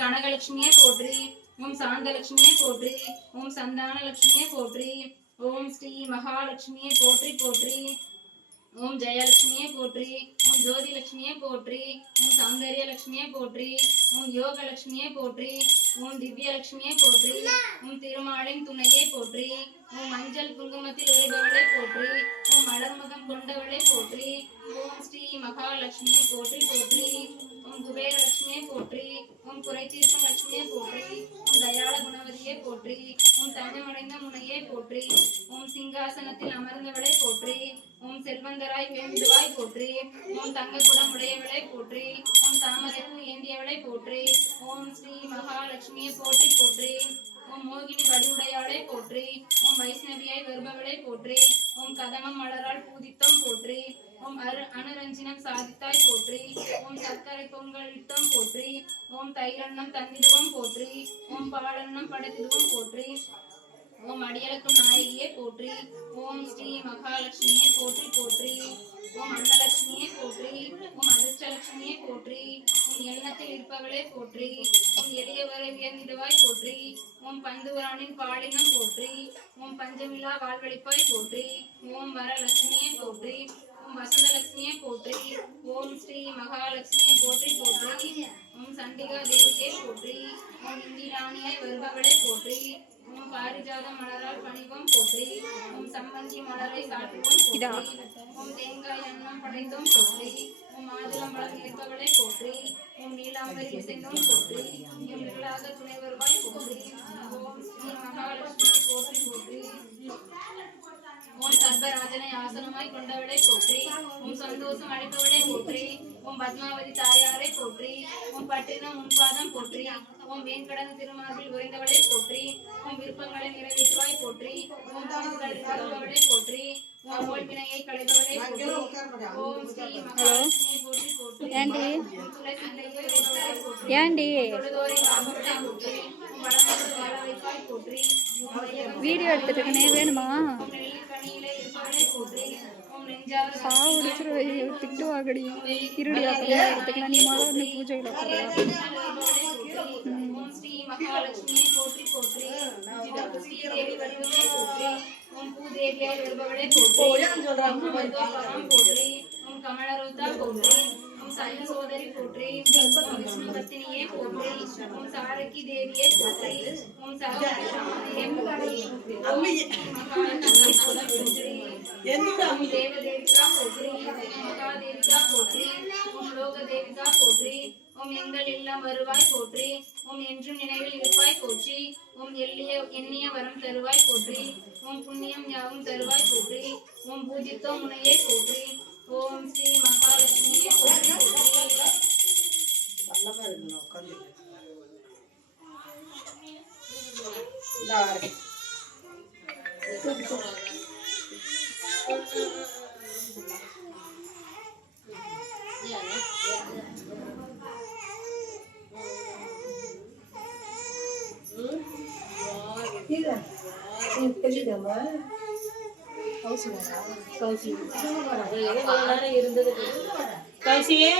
கனகலட்சுமியே போற்றி. ஓம் சாந்தலட்சுமியே போற்றி. ஓம் சந்தானலட்சுமியே போற்றி. ஓம் ஸ்ரீ மகாலட்சுமியே போற்றி போற்றி. ஓம் ஜெயலட்சுமியே போற்றி. ஓம் ஜோதிலட்சுமியே போற்றி. ஓம் சௌந்தர்யலட்சுமியே போற்றி. ஓம் யோகலட்சுமியே போற்றி. ஓம் திவ்யலட்சுமியே போற்றி. ஓம் திருமாலின் துணையே போற்றி. ஓம் மஞ்சள் குங்குமத்தில் உரைபவளே போற்றி. ஓம் மலர்முகம் கொண்டவளே போற்றி. ஓம் ஸ்ரீ மகாலட்சுமியே போற்றி போற்றி. ஓம் குபேரலட்சுமியே போற்றி. ஓம் குறை தீர்க்கும் லட்சுமியே போற்றி. ஓம் தயாள குணவதியே போற்றி. ஓம் தஞ்சமடைந்த முனையே போற்றி. ஓம் சிங்காசனத்தில் அமர்ந்தவளே போற்றி. ஓம் செல்வந்தராய் வேண்டுவாய் போற்றி. ஓம் தங்க குடமுடையவளை போற்றி. ஓம் தாமரைப்பூ ஏந்தியவளை போற்றி. ஓம் ஸ்ரீ மகாலட்சுமியை போற்றி போற்றி. ஓம் மோகினி வடிவுடையாளை போற்றி. ஓம் வைஷ்ணவியாய் வருபவளை போற்றி. ஓம் கதமம் மலரால் பூதித்தம் போற்றி. ஓம் அனுரஞ்சினம் சாதித்தாய் போற்றி. ஓம் சர்க்கரை பொங்கலிட்டம் போற்றி. ஓம் தைரண்ணம் தந்திடுவோம் போற்றி. ஓம் பாலண்ணம் படைத்திடுவோம் போற்றி. ஓம் அடியளக்கும் நாயகியே போற்றி. ஓம் ஸ்ரீ மகாலட்சுமியே போற்றி போற்றி. ஓம் அன்னலட்சுமியே போற்றி. ஓம் அதிர்ஷ்டலட்சுமியே போற்றி. ஓம் எண்ணத்தில் இருப்பவளே போற்றி. ஓம் எளியவரை உயர்ந்திடுவாய் போற்றி. ஓம் பந்துவரானின் பாலினம் போற்றி. ஓம் பஞ்சமிலா வாழ்வழிப்பாய் போற்றி. ஓம் வரலட்சுமியே போற்றி. ஓம் வசந்தலட்சுமியே போற்றி. ஓம் ஸ்ரீ மகாலட்சுமியே போற்றி போற்றி. ஓம் சண்டிகா தேவியே போற்றி. ஓம் இந்திராணியாய் வருபவளை போற்றி. ஓம் பாரிஜாத மலரால் பணிவோம் போற்றி. ஓம் சம்பந்தி மலரை சாட்டுவோம் போற்றி. ஓம் தேங்காய் அன்னம் படைத்தோம் போற்றி. ஓம் மாதுளம் மலர் ஏற்பவளை போற்றி. ஓம் நீலாம்பரி இசைந்தோம் போற்றி. ஓம் நிழலாக துணை வருவாய் போற்றி. ஓம் ஸ்ரீ மகாலட்சுமி போற்றி போற்றி. ஓம் சர்வராஜனை ஆசனமாய் கொண்டவளை போற்றி. ஓம் சந்தோஷம் அளிப்பவளை போற்றி. ஓம் பத்மாவதி தாயாரை போற்றி. ஓம் பட்டினம் முன்பாதம் போற்றி. ஓம் வேங்கடன் திருமார்பில் உறைந்தவளை போற்றி. ஓம் விருப்பங்களை நிறைவேற்றுவாய் போற்றி. ஓம் தூதுகளை தருபவளை போற்றி. ஓம் ஓய்வினையை களைபவளை போற்றி. ஓம் ஸ்ரீ மகாலட்சுமியை போற்றி போற்றி. ஏண்டி வீடியோ எடுத்துட்டு வேணுமா? சாவுடிச்சிரு திட்டு வாங்கடி இருடி அப்படியே எடுத்துக்கலாம். நீ மழை வந்து பூஜைகளை மகாலட்சுமியை போற்றி போற்றி. ஸ்ரீதேவி வடிவமே போற்றி. ஓம் பூதேவியாய் வருபவளை போற்றி. ஓம் போற்றி. ஓம் கமலரோதா போற்றி. ஓம் சைன சோதரி போற்றி. ஓம் விஷ்ணு பத்தினியே போற்றி. ஓம் சாரக்கி தேவியே போற்றி. ஓம் சரஸ்வதியே போற்றி. ஓம் மகாலட்சுமியை போற்றி. ஓம் தேவதேவிகா போற்றி. மகாதேவிகா போற்றி. ஓம் லோகதேவிகா போற்றி. ஓம் எங்கள் இல்லம் வருவாய் போற்றி. ஓம் என்றும் நினைவில் இருப்பாய் போற்றி. ஓம் எண்ணிய வரம் தருவாய் போற்றி. ஓம் புண்ணியம் யாவும் தருவாய் போற்றி. ஓம் பூஜித்தோம் முனையே போற்றி. ஓம் ஸ்ரீ மகாலட்சுமியே போற்றி போற்றி. கௌசியே